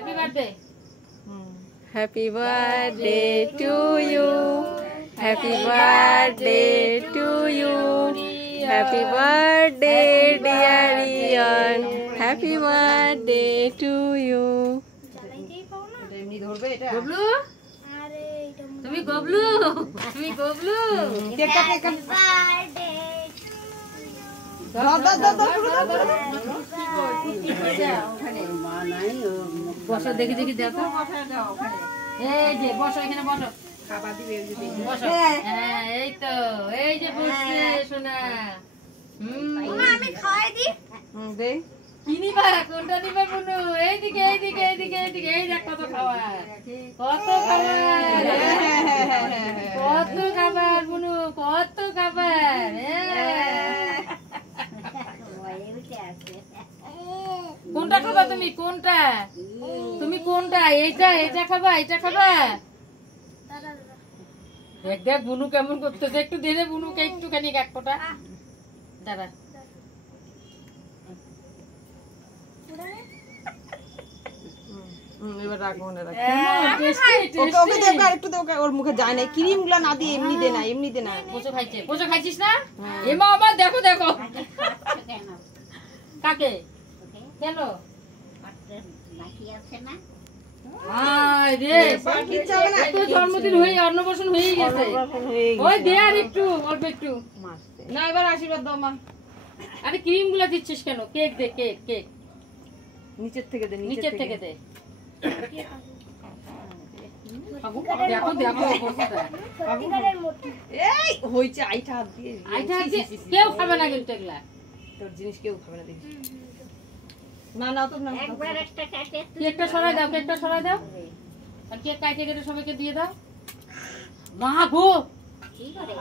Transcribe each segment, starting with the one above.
Happy birthday. Happy birthday to you, happy birthday to you, happy birthday dear Riyan, happy birthday to you. গবলু, তুমি গবলু, তুমি গবলু। বসো, দেখি দেখি দেখো। এই যে বসো, এখানে বসো। বসো। হ্যাঁ, এই তো, এই যে বসছে সোনা। আমি খাওয়াই দিই। কি নিবা, কোনটা নিবা বুনু? এইদিকে এইদিকে এইদিকে এইদিকে, এই দেখ কত খাবার, কত খাবার, কত খাবার বুনু, কত খাবার। কোনটা খাবা তুমি? কোনটা তুমি? কোনটা? এইটা, এটা খাবা, এটা খাবা? দেখ দেখ বুনু কেমন করতেছে, একটু দেরে বুনুকে একটুখানি এক ফোঁটা। দাঁড়া, ওর মুখে যায় না, ক্রিম গুলা না দিয়ে এমনি দে না, এমনি দে না। পোচো খাইছে, পোচো খাইছিস না? এমা আমার দেখো দেখো। কাকে? কেন? জন্মদিন হয়ে অন্নপ্রাশন হয়ে গেছে। ওই দে আর একটু, অল্প একটু। না, এবার আশীর্বাদ দাও মা। আরে ক্রিম গুলা দিচ্ছিস কেন? কেক দে, কেক কেক নিচের থেকে দে, নিচের থেকে দে। দেখো দেখো অবস্থা। এই হইছে আইটা হাত দিয়ে। আইটা দিয়ে কেউ খাবে না কিন্তু এগুলা। তোর জিনিস কেউ খাবে না দেখিস। না না তো না, একবার একটা কাটে কেকটা সরাই দাও, কেকটা সরাই দাও। আর কেক কাটে কেটে সবাইকে দিয়ে দাও। মা গো, কি করে?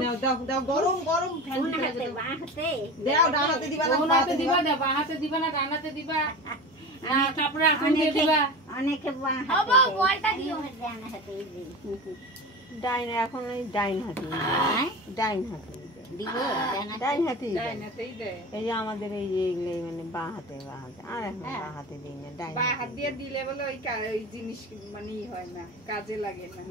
নাও দাও দাও, গরম গরম ফ্যান কোন দিবে হাতে? দাও। বাঁ হাতে? দাও, ডান হাতে দিবা না, কোন হাতে দিবা? দাও, বাঁ হাতে দিবা না ডান হাতে দিবা? না কাপড়ে আঁচল দিয়ে দিবা? অনেকে বাঁ হাতে বাবা, দেয়। বলটা দিও। আমি ডান হাতেই দিই। ডাইন, এখন ওই ডাইন হাতে, হ্যাঁ? ডাইন হাতে দিব ডান হাতে? ডাইন হাতেই দেয়। এই যে আমাদের এই যে এগুলো মানে বাঁ হাতে, বাঁ হাতে। আর এখন বাঁ হাতে দিই না, ডাইন হাতে দিই। দিলে বলে ওই জিনিস মানে হয় না, কাজে লাগে না।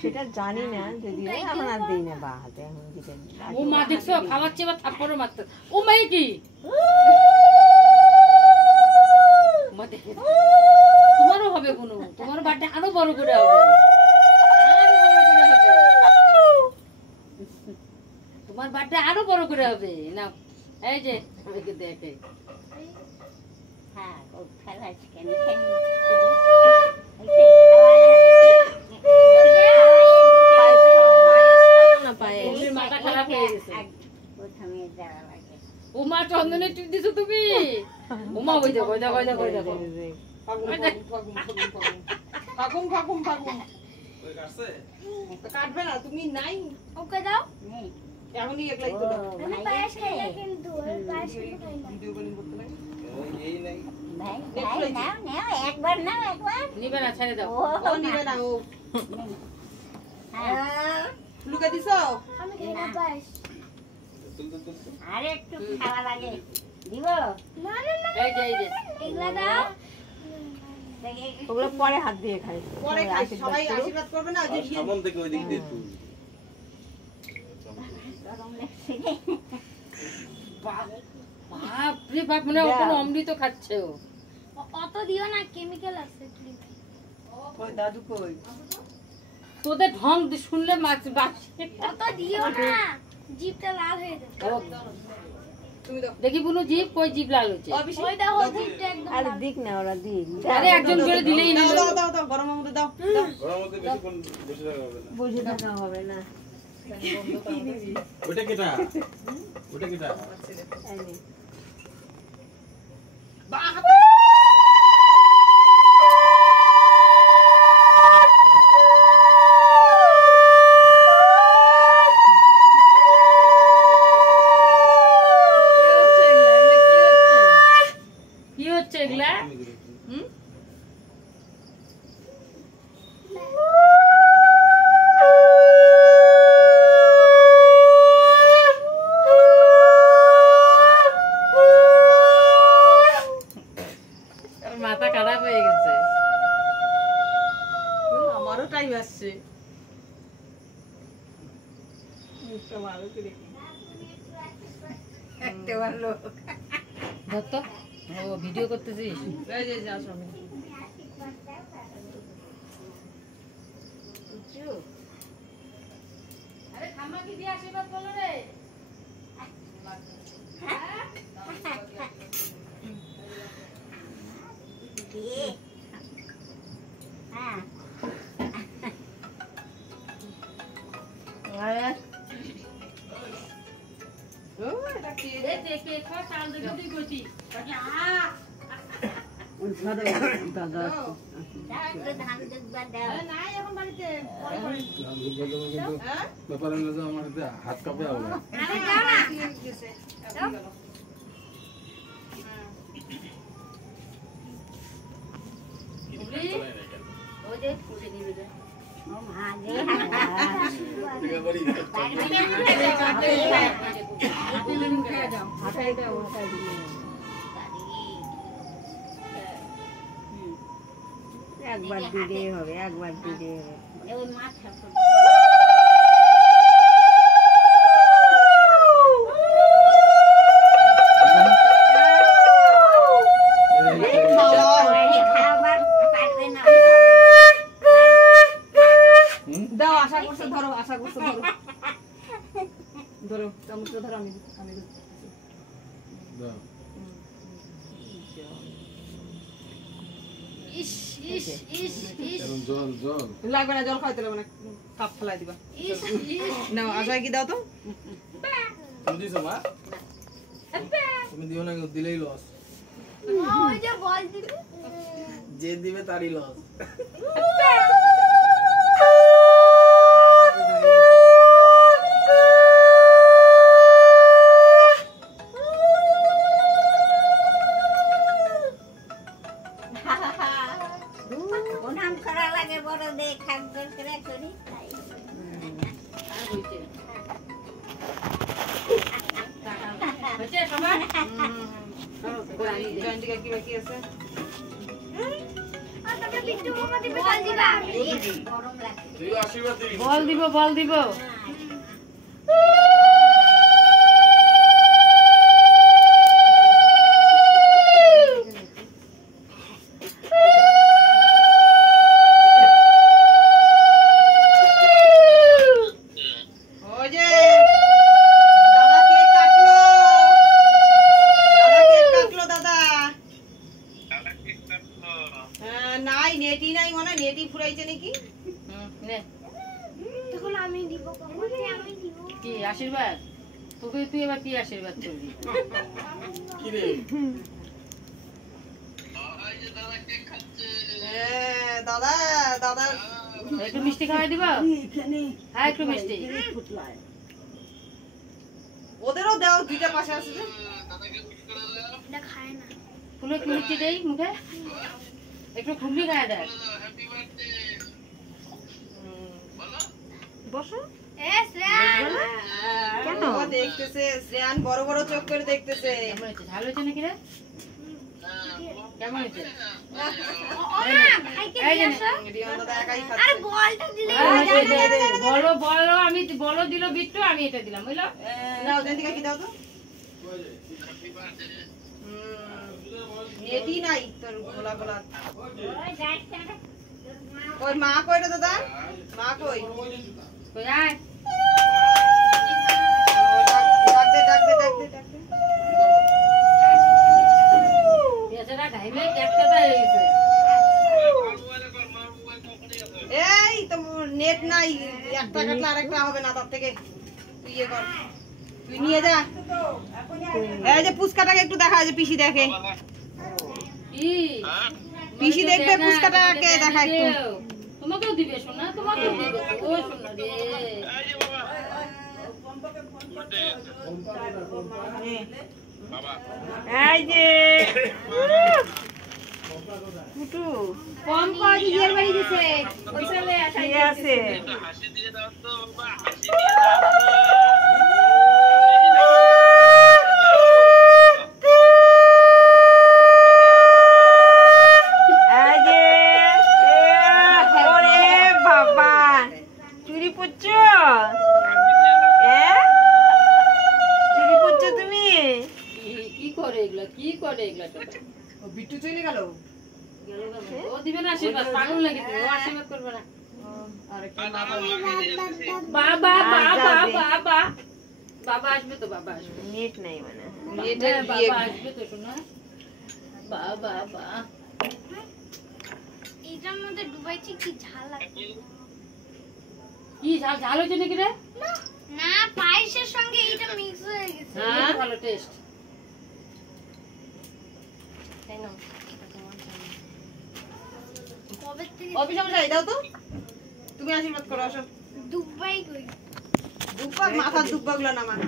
সেটা জানি না, যদি এখন আর দিই না বাঁ হাতে, এখন দিতে ও মা দেখছো খাওয়াচ্ছে বা থাপ্পড়ও মারতে। ও মাই কি মা দেখে, তোমারও হবে কোনো, তোমার বার্থডে আরো বড় করে হবে, আরো বড় করে হবে, তোমার বার্থডে আরো বড় করে হবে। না এই যে সবাইকে দেখে। হ্যাঁ, ও খেলাচ্ছে কেন? ওর মাথা খারাপ হয়ে গেছে। প্রথমে দেওয়া লাগে। ও মা চন্দনের টিপ দিছো তুমি? ও মা ওই দেখো, ওই দেখো, ওই দেখো, ওই দেখো। ফাগুন ফাগুন ফাগুন কাটবে না, তুমি নাই ওকে দাও। নেই। এখনই একলাই তো দাও। আমি পায়েস খাই না কিন্তু, আমি পায়েস কিন্তু খাই না। ভিডিও কলিং করতে লাগে। ভাই, ভাই, নাও, নাও, একবার নাও, একবার। নিবে না, ছেড়ে দাও। ও নিবে না, ও হ্যাঁ, লুকা দিছো। আমি খাই না পায়েস। আর একটু খাওয়া লাগে। দিব? না না না, এই যে, এই যে। এগুলা দাও। ওগুলো পরে হাত দিয়ে খাই, পরে খাই। সবাই আশীর্বাদ করবে না, যে সামন থেকে ওই দিক দিয়ে তুই গরম লাগছে রে। বাপরে বাপ, মানে ও কোনো অমৃত খাচ্ছে ও। অত দিও না, কেমিক্যাল আছে প্লিজ। ওই দাদু কই? তোদের ঢং শুনলে মাছ বাসে। অত দিও না, জিভটা লাল হয়ে যাবে। তুমি দাও। দেখি বুনু জিভ, কই জিভ লাল হচ্ছে? ওই দেখো জিভটা একদম আরে লাল। দিক না, ওরা দিক। আরে একজন করে দিলেই দাও নিল। দাও দাও দাও, গরমের মধ্যে দাও দাও। গরম মধ্যে বেশিক্ষণ বসে থাকা হবে না। বসে থাকা হবে না। ওটা কেটা? ওটা কেটা? এই নে। কি হচ্ছে এগুলা? হুম? আসছে মুখটা ভালো করে একটা ভালো ধর তো ও ভিডিও করতেছিস এই যে যা সব আরে খাম্মা কি দিয়ে আশীর্বাদ করলো রে দিয়ে হ্যাঁ ও এটা কি এ দেখে খা চাল দেখে তুই কইতি দাদা দাও ধান দেখবা দাও আরে নাই এখন বাড়িতে পরে করে ব্যাপার হলো যে আমার হাত কাঁপে আবার আরে দাও না ওই যে পুষে দিবি রে ও মা রে ঠিক আছে বাড়ি হাতাই দাও হাতাই দিলে একবার দিলে হবে একবার দিলে হবে ওই মাথা খাবার পারবে না দাও আশা করছো ধরো আশা করছো ধরো ধরো চামচটা ধরো আমি দাও ইস ইস ইস ইস এখন জল জল লাগবে না জল খাইতে লাগবে না কাপ ফেলাই দিবা ইস ইস নাও আশায় কি দাও তো তুমি দিছো মা তুমি দিও না দিলেই লস ওই যে বল দিবি যে দিবে তারই লস প্রণাম করা লাগে বড় দেখ খাদ্য করে করি তাই হচ্ছে সবার জয়ন্তিকা কি বাকি আছে আর তোমরা বিট্টু মামা দিবে বল দিবা গরম লাগে তুই আশীর্বাদ দিবি বল দিব বল দিব ওই যে দাদা কেক কাটলো দাদা নাই নেটি নাই মনে হয় নেটি ফুরাইছে নাকি নে তখন আমি দিব কখন আমি দিব কি আশীর্বাদ তোকে তুই এবার কি আশীর্বাদ করবি কি রে দাদা দাদা একটু মিষ্টি খাওয়াই দিব হ্যাঁ একটু মিষ্টি ওদেরও দাও দুইটা পাশে আছে যে এটা খায় না ফুলে একটু মিষ্টি দেই মুখে একটু খুবলি খাওয়া দেয় বসো এ শ্রেয়ান কেন ও দেখতেছে শ্রেয়ান বড় বড় চোখ করে দেখতেছে কেমন হয়েছে ঝাল হয়েছে নাকি রে কেমন হয়েছে ও না ভাইকে এই যে দিয়ে আসো রিয়ন দাদা একাই আরে খাচ্ছে বলটা দিলে বলো বলো আমি বলো দিল বিট্টু আমি এটা দিলাম বুঝলো নাও জয়ন্তিকা কি দাও তো নেটি নাই তোর গোলা গোলা ওই যাইছে ওই মা কই রে দাদা মা কই কই আয় ডাক দে বেচারা ঘাইমে ক্যাপটাটা হয়ে গেছে এই তো নেট নাই একটা কাটলে আরেকটা হবে না তার থেকে তুই ইয়ে কর তুই নিয়ে যা এই যে পুচকাটাকে একটু দেখা যে পিসি দেখে কি পিসি দেখবে পুচকাটাকে দেখা একটু তোমাকেও দিবে সোনা তোমাকেও দিবে ও সোনা রে এই যে কুটু কম কর নিজের বাড়ি গেছে ওই চলে ঠিক আছে এই যে ওরে বাবা করে এগুলা ও বিট্টু চলে গেল। ও দিবে না আশীর্বাদ, পাগল নাকি তুমি? ও আশীর্বাদ করবে না। আর একটা মাথা বাবা বাবা বাবা বাবা আসবে তো, বাবা আসবে। নেট নাই মানে নেটের বিয়ে। বাবা আসবে তো শোনা। বাবা বাবা এটার মধ্যে ডুবাইছি কি ঝাল লাগে কি ঝাল ঝাল হয়েছে নাকি রে? না পায়েসের সঙ্গে এটা মিক্স হয়ে গেছে হ্যাঁ ভালো টেস্ট। কবে থেকে অফিস সমস্যা দাও তো, তুমি আশীর্বাদ করো। আসো দুবাই কই দুব্বা, মাথার দুব্বা গুলো নামান।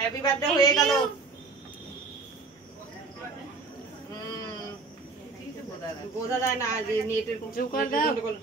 হ্যাপি বার্থডে হয়ে গেল। বোঝা যায় না যে নেটের গন্ডগোল।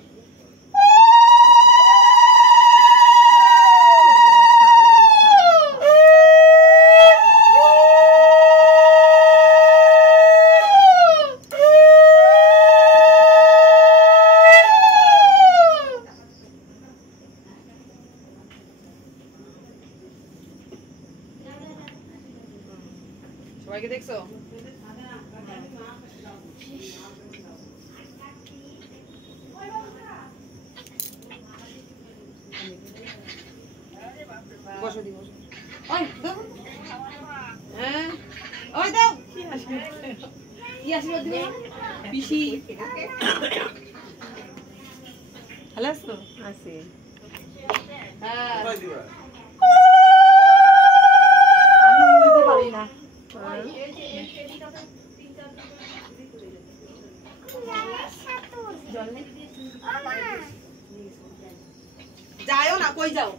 সবাইকে দেখছো? বসো দি বসো। ওই দাও। হ্যাঁ ওই দাও। কি আশীর্বাদ দিবে? পিসি ভালো আছো? আছে হ্যাঁ কোথায় দিবা? আমি দিতে পারি না। যাও না, কই যাও?